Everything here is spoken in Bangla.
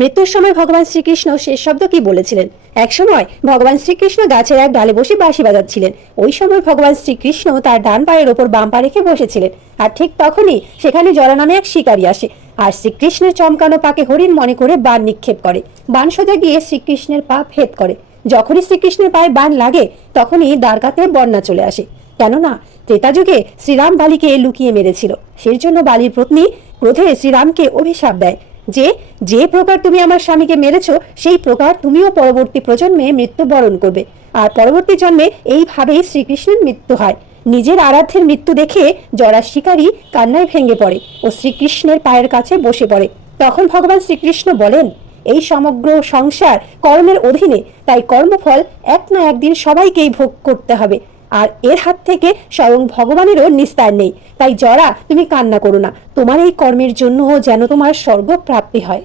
মৃত্যুর সময় ভগবান শ্রীকৃষ্ণ শেষ শব্দ কি বলেছিলেন? এক সময় ভগবান শ্রীকৃষ্ণ গাছের এক ডালে বসে বাঁশি বাজাচ্ছিলেন। ওই সময় ভগবান শ্রীকৃষ্ণ তার ডান পায়ের ওপর বাম পা রেখে বসেছিলেন। আর ঠিক তখনই সেখানে জরা নামে এক শিকারী আসে, আর শ্রীকৃষ্ণের চমকানো পাকে হরিণ মনে করে বাণ নিক্ষেপ করে। বাণ সোজা গিয়ে শ্রীকৃষ্ণের পা ভেদ করে। যখনই শ্রীকৃষ্ণের পায়ে বাণ লাগে তখনই দ্বারকাতে বন্যা চলে আসে। কেননা ত্রেতা যুগে শ্রীরাম বালিকে লুকিয়ে মেরেছিল। সেই জন্য বালির পত্নী ক্রোধে শ্রীরামকে অভিশাপ দেয় যে যে প্রকার তুমি আমার স্বামীকে মেরেছ সেই প্রকার তুমিও পরবর্তী প্রজন্মে মৃত্যুবরণ করবে। আর পরবর্তী জন্মে এইভাবেই শ্রীকৃষ্ণের মৃত্যু হয়। নিজের আরাধ্যের মৃত্যু দেখে জরা শিকারী কান্নায় ভেঙে পড়ে ও শ্রীকৃষ্ণের পায়ের কাছে বসে পড়ে। তখন ভগবান শ্রীকৃষ্ণ বলেন, এই সমগ্র সংসার কর্মের অধীনে, তাই কর্মফল এক না একদিন সবাইকেই ভোগ করতে হবে। আর এর হাত থেকে স্বয়ং ভগবানেরও নিস্তার নেই। তাই জরা, তুমি কান্না করো না, তোমার এই কর্মের জন্য যেন তোমার স্বর্গ প্রাপ্তি হয়।